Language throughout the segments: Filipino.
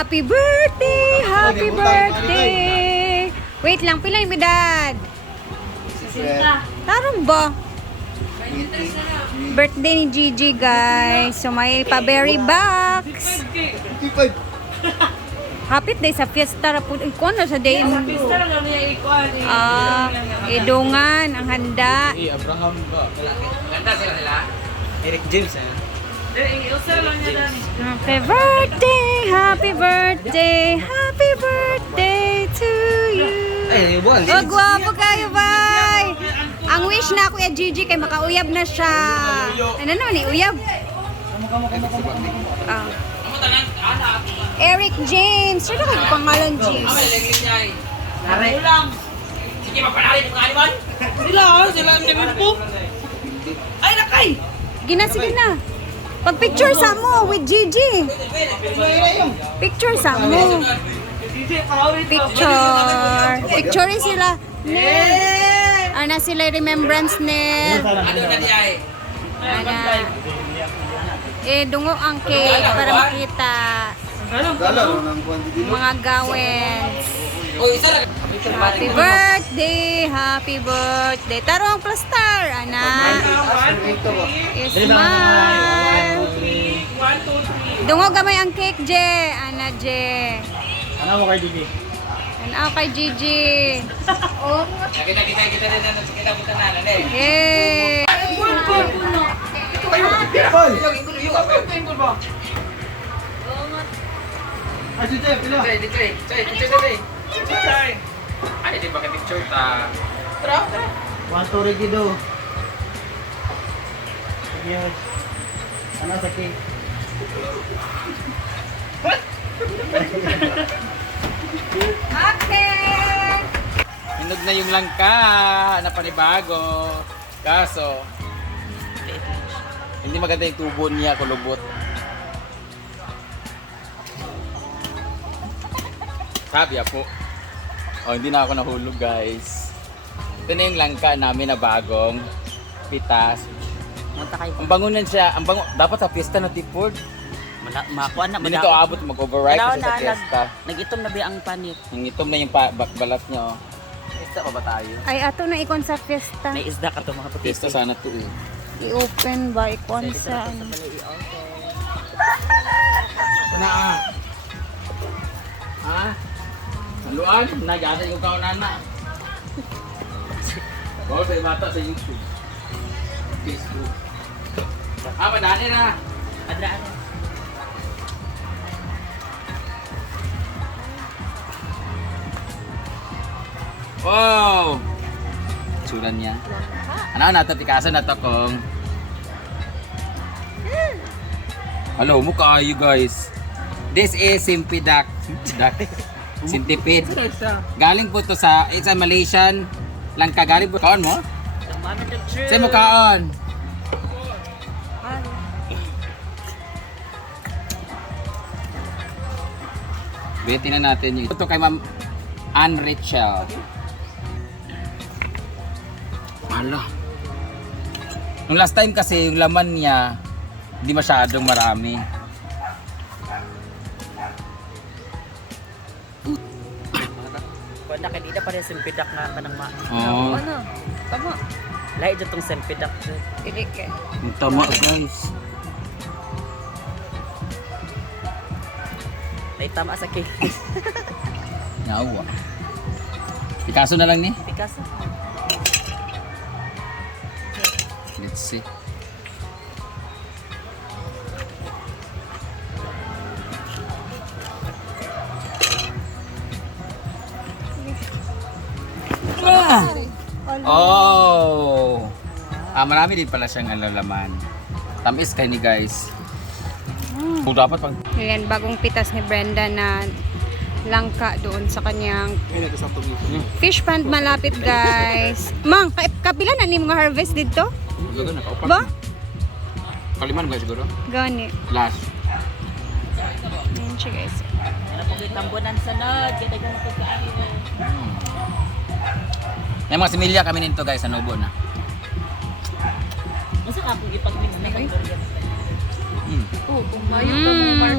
Happy birthday! Happy birthday! Wait lang, pila yung edad? Tarong ba? Birthday ni Gigi, guys. So, may pa-berry box. Hapit day sa fiesta ra pud. Iko na sa day mo. Idungan ang handa. Abraham ba? Ganda sila nila. Eric James eh. Happy birthday, happy birthday, happy birthday to you. Ay, buwan. Oh, gwapo kayo, bay. Ang wish na Kuya Gigi kay makauyab na siya. Ano naman ni uyab? Ah. Eric James. Sino kayo pangalan James? Sige, magpanalit mga animal. Sila ang namin po. Ay, nakay! Sige na. Pag-picture sa mo with Gigi. Picture sa mo. Picture sila. Nel. Ana sila remembrance Nel. Ano na niya eh? Ana. Dungo ang cake para makita. Mga gawins. O, isa lang. Happy birthday, happy birthday. Taro ang plastar, ana. Smile. Dungo gamay ang cake, Je. Ana, Je. Ano mo kay Gigi? Ano kay Gigi? Kita rin na. Kita na. Yay! Ay, Gigi, pila. Ay, di ba ka-picture ta? 1, 2, Regido. Sige, ano sa cake? Okay! Hinog na yung langka na panibago. Kaso, hindi maganda yung tubo niya, kulubot. Sabi po. Oh, hindi na ako nahulog, guys. Ito na yung langka namin na bagong pitas. Ang bangunan siya, dapat sa pista na tipod. Makuha na Hindi nito abot, mag-override kasi sa pista. Nag-itom na ba ang panit? Nangitom na yung balat niyo. Pista pa ba tayo? Ay, ato na ikon sa fiesta. May isda ka to mga puti. Pista sana to eh. I-open ba? Ikon sa ano? Sana Ha? Haluan? Nagyasa yung kaunan na. Bawal sa bata sa YouTube. Facebook. Madali na. Adra. Wow! Sulan niya. Ano na ito? Tikasan na ito kung... Hello, mukha kayo guys. This is Simpidak. Centipede. Galing po to sa... It's a Malaysian langka. Galing po. Kaon mo? Sa mo kaon. Beti na natin yung... Ito kay Ma'am Ann Richel. Ala. Nung last time kasi yung laman niya hindi masyadong marami. Kuwanda kay dida pa rin sempidak na tanang ma. Oh, Ano? Tama. Lahi dito tong sempidak. Dili ka. yung tama guys. Lahi tama sa cake. Nyawa. Picasso na lang ni. Picasso. Let's see. Oh! Marami din pala siyang alalaman. Tamis kayo ni guys. Dapat pag... Yan, bagong pitas ni Brenda na langka doon sa kanyang fish pond malapit, guys. Mang, kapila na ni mga harvest dito? Gaga na kaupat. Ba? Kaliman guys siguro. Gani. Last. Ayan siya, guys. Ano po yung tambunan sa nod? Ganda ka na pagkaan. May mga similya kami nito guys sa Nobo na. Masa ka kung ipag-mix na yung Mm.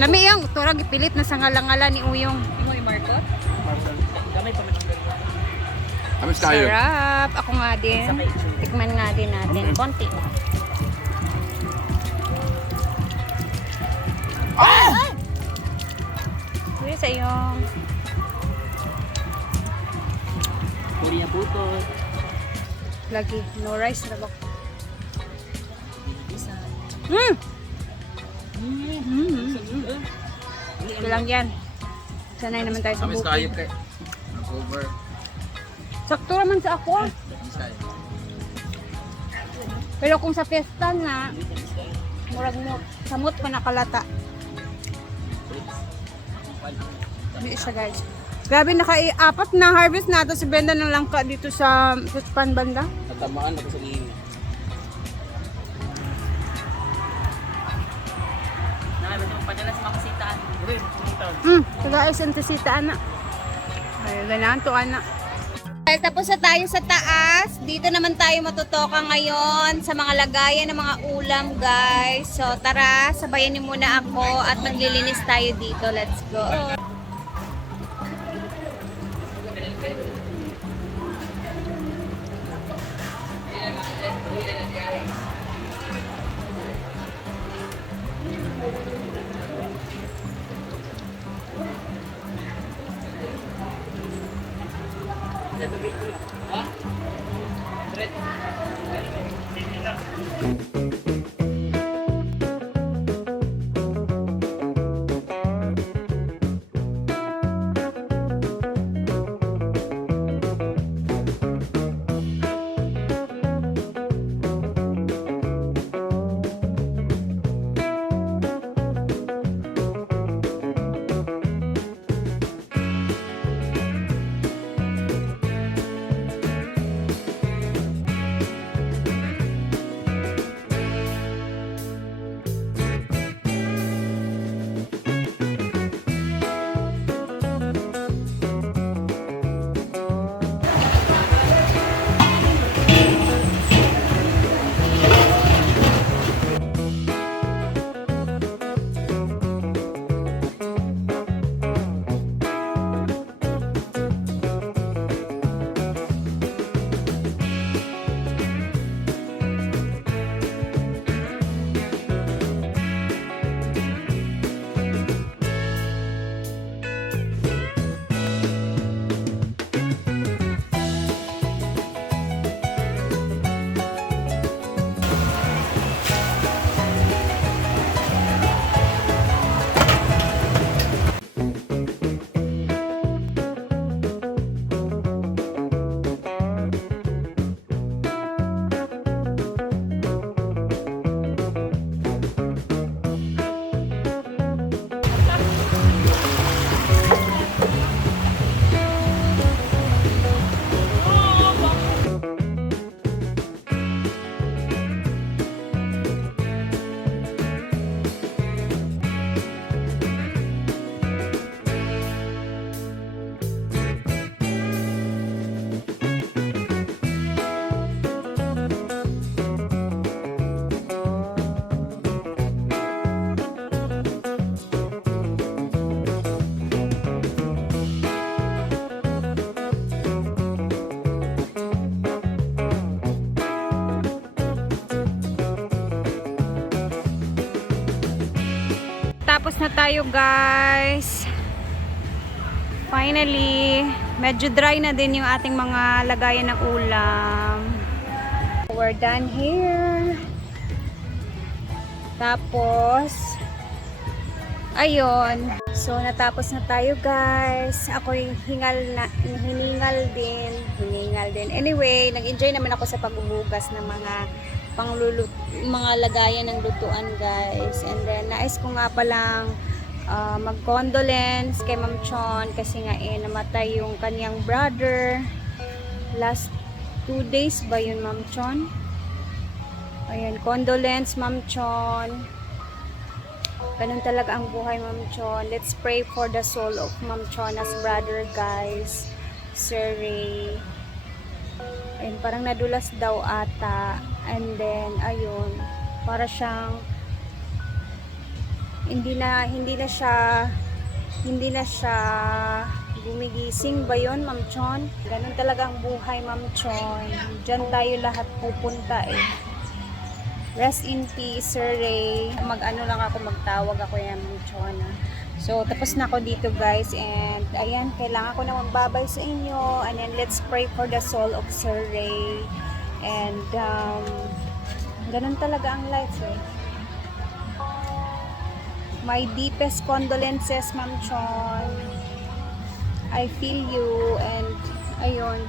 Lami yung turag ipilit na sa ngala-ngala ni Uyong. Imo i-markot? Gamay pa man ang gawin. Amis kayo. Sarap. Ako nga din. Tikman nga din natin. Konti. Ah! Uy, sa iyong Puri na butot. lagi. No rice na ba? Isa. Ito lang yan. Sanay naman tayo sa Amis kayo bukid. kay. Over. Sakto naman sa ako. Amis kayo. Pero kung sa fiesta na, murag mo, samot pa nakalata. Hindi siya guys. Grabe, naka-apat na harvest nato si Brenda ng langka dito sa Puspan banda. Natamaan ako sa liin. Nakaiba mo padala sa makasitaan. Taga SNTC na. Ayun na to anak. Tapos na tayo sa taas. Dito naman tayo matutoka ngayon sa mga lagayan ng mga ulam, guys. So tara, sabayan niyo muna ako at maglilinis tayo dito. Let's go. Tapos na tayo guys. Finally, medyo dry na din yung ating mga lagayan ng ulam. We're done here. Tapos, ayun. So, natapos na tayo guys. Ako yung hiningal din. Anyway, nag-enjoy naman ako sa pagbubugas ng mga mga lagayan ng lutuan guys. And then nais ko nga palang mag-condolence kay Ma'am Chon kasi nga namatay yung kanyang brother last 2 days ba yun, Ma'am Chon? Ayan, condolence Ma'am Chon. Ganun talaga ang buhay, Ma'am Chon. Let's pray for the soul of Ma'am Chona's brother guys, Sir Ray. And parang nadulas daw ata. And then, ayun, para siyang hindi na siya gumigising ba yun, Ma'am Chon? Ganun talaga ang buhay, Ma'am Chon. Diyan tayo lahat pupunta eh. Rest in peace, Sir Ray. Mag-ano lang ako, magtawag ako yan, Ma'am Chon. So, tapos na ako dito, guys. And, ayan, kailangan ko na magbabay sa inyo. And then, let's pray for the soul of Sir Ray. And, ganun talaga ang life eh. My deepest condolences, Ma'am Chon. I feel you. And, ayun.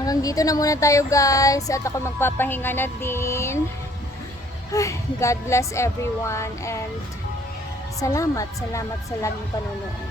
Hanggang dito na muna tayo, guys. At ako magpapahinga na din. God bless everyone. And, salamat sa laging panonood.